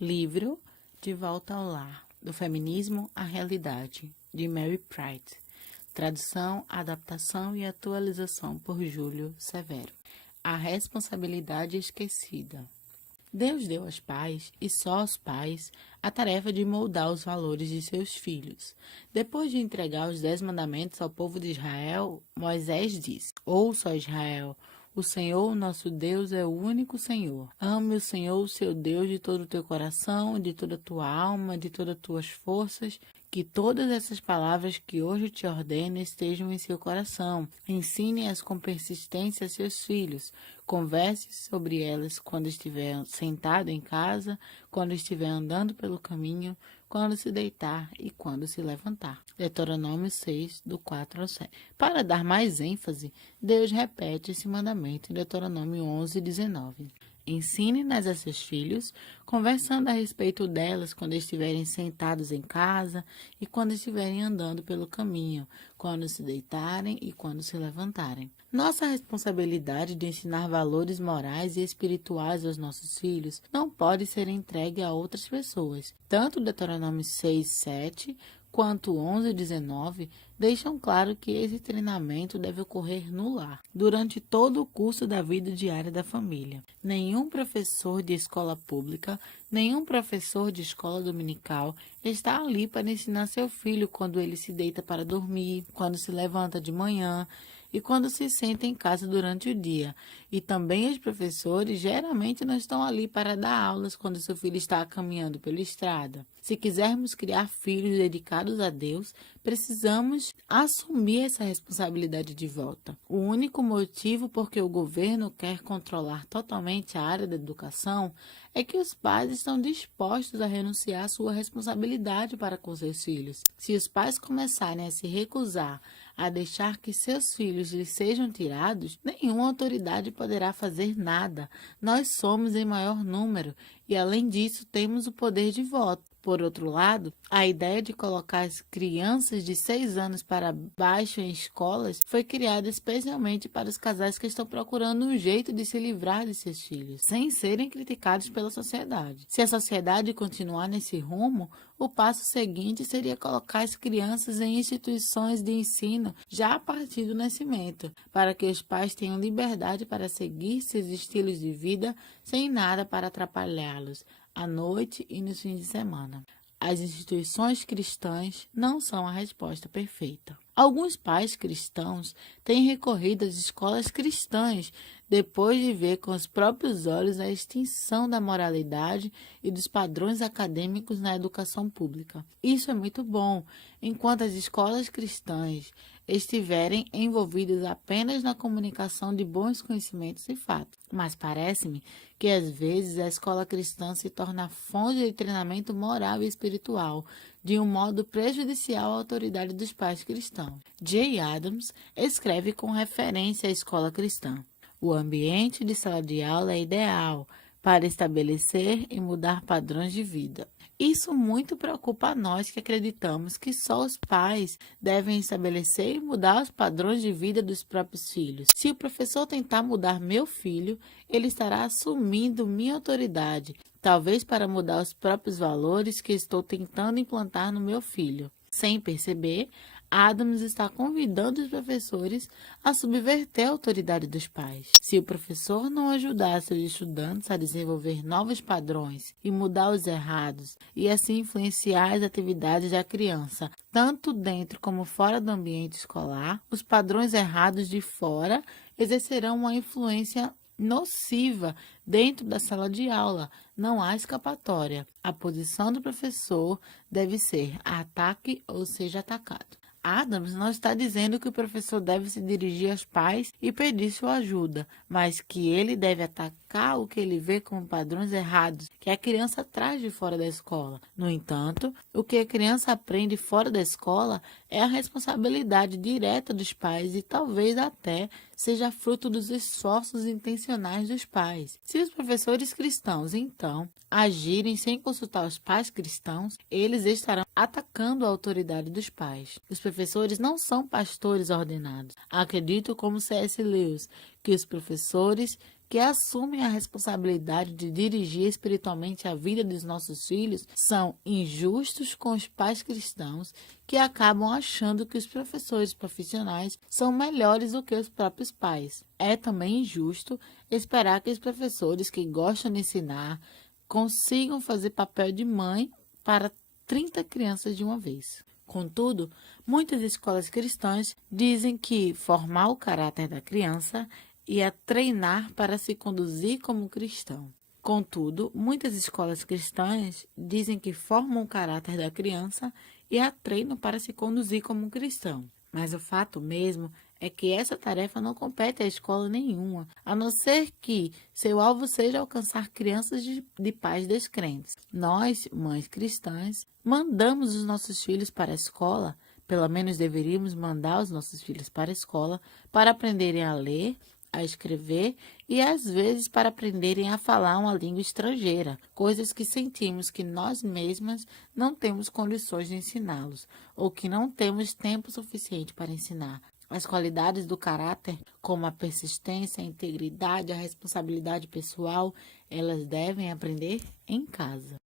Livro De Volta ao Lar, do Feminismo à Realidade, de Mary Price. Tradução, adaptação e atualização por Júlio Severo. A responsabilidade esquecida. Deus deu aos pais, e só aos pais, a tarefa de moldar os valores de seus filhos. Depois de entregar os 10 mandamentos ao povo de Israel, Moisés disse: Ouça, ó Israel, o Senhor, nosso Deus, é o único Senhor. Ame o Senhor, o seu Deus, de todo o teu coração, de toda a tua alma, de todas as tuas forças. Que todas essas palavras que hoje te ordeno estejam em seu coração. Ensine-as com persistência a seus filhos. Converse sobre elas quando estiver sentado em casa, quando estiver andando pelo caminho, quando se deitar e quando se levantar. Deuteronômio 6, do 4 ao 7. Para dar mais ênfase, Deus repete esse mandamento em Deuteronômio 11, 19. Ensine-nas a seus filhos, conversando a respeito delas quando estiverem sentados em casa e quando estiverem andando pelo caminho, quando se deitarem e quando se levantarem. Nossa responsabilidade de ensinar valores morais e espirituais aos nossos filhos não pode ser entregue a outras pessoas. Tanto Deuteronômio 6, 7 quanto 11 e 19 deixam claro que esse treinamento deve ocorrer no lar, durante todo o curso da vida diária da família. Nenhum professor de escola pública, nenhum professor de escola dominical está ali para ensinar seu filho quando ele se deita para dormir, quando se levanta de manhã e quando se senta em casa durante o dia. E também os professores geralmente não estão ali para dar aulas quando seu filho está caminhando pela estrada. Se quisermos criar filhos dedicados a Deus, precisamos assumir essa responsabilidade de volta. O único motivo por que o governo quer controlar totalmente a área da educação é que os pais estão dispostos a renunciar à sua responsabilidade para com seus filhos. Se os pais começarem a se recusar a deixar que seus filhos lhes sejam tirados, nenhuma autoridade poderá fazer nada. Nós somos em maior número e, além disso, temos o poder de voto. Por outro lado, a ideia de colocar as crianças de 6 anos para baixo em escolas foi criada especialmente para os casais que estão procurando um jeito de se livrar de seus filhos, sem serem criticados pela sociedade. Se a sociedade continuar nesse rumo, o passo seguinte seria colocar as crianças em instituições de ensino já a partir do nascimento, para que os pais tenham liberdade para seguir seus estilos de vida sem nada para atrapalhá-los, à noite e nos fins de semana. As instituições cristãs não são a resposta perfeita. Alguns pais cristãos têm recorrido às escolas cristãs depois de ver com os próprios olhos a extinção da moralidade e dos padrões acadêmicos na educação pública. Isso é muito bom, enquanto as escolas cristãs estiverem envolvidas apenas na comunicação de bons conhecimentos e fatos. Mas parece-me que às vezes a escola cristã se torna fonte de treinamento moral e espiritual, de um modo prejudicial à autoridade dos pais cristãos. Jay Adams escreve com referência à escola cristã: o ambiente de sala de aula é ideal para estabelecer e mudar padrões de vida. Isso muito preocupa a nós que acreditamos que só os pais devem estabelecer e mudar os padrões de vida dos próprios filhos. Se o professor tentar mudar meu filho, ele estará assumindo minha autoridade, talvez para mudar os próprios valores que estou tentando implantar no meu filho. Sem perceber, Adams está convidando os professores a subverter a autoridade dos pais. Se o professor não ajudar seus estudantes a desenvolver novos padrões e mudar os errados, e assim influenciar as atividades da criança, tanto dentro como fora do ambiente escolar, os padrões errados de fora exercerão uma influência nociva dentro da sala de aula. Não há escapatória. A posição do professor deve ser ataque ou seja atacado. Adams não está dizendo que o professor deve se dirigir aos pais e pedir sua ajuda, mas que ele deve atacar o que ele vê como padrões errados que a criança traz de fora da escola. No entanto, o que a criança aprende fora da escola é a responsabilidade direta dos pais e talvez até seja fruto dos esforços intencionais dos pais. Se os professores cristãos, então, agirem sem consultar os pais cristãos, eles estarão atacando a autoridade dos pais. Os professores não são pastores ordenados. Acredito, como C.S. Lewis, que os professores que assumem a responsabilidade de dirigir espiritualmente a vida dos nossos filhos são injustos com os pais cristãos que acabam achando que os professores profissionais são melhores do que os próprios pais. É também injusto esperar que os professores que gostam de ensinar consigam fazer papel de mãe para 30 crianças de uma vez. Contudo, muitas escolas cristãs dizem que formar o caráter da criança e a treinar para se conduzir como cristão. Contudo, muitas escolas cristãs dizem que formam o caráter da criança e a treinam para se conduzir como cristão. Mas o fato mesmo é que essa tarefa não compete a escola nenhuma, a não ser que seu alvo seja alcançar crianças de pais descrentes. Nós, mães cristãs, mandamos os nossos filhos para a escola, pelo menos deveríamos mandar os nossos filhos para a escola, para aprenderem a ler, a escrever e, às vezes, para aprenderem a falar uma língua estrangeira, coisas que sentimos que nós mesmas não temos condições de ensiná-los, ou que não temos tempo suficiente para ensinar. As qualidades do caráter, como a persistência, a integridade, a responsabilidade pessoal, elas devem aprender em casa.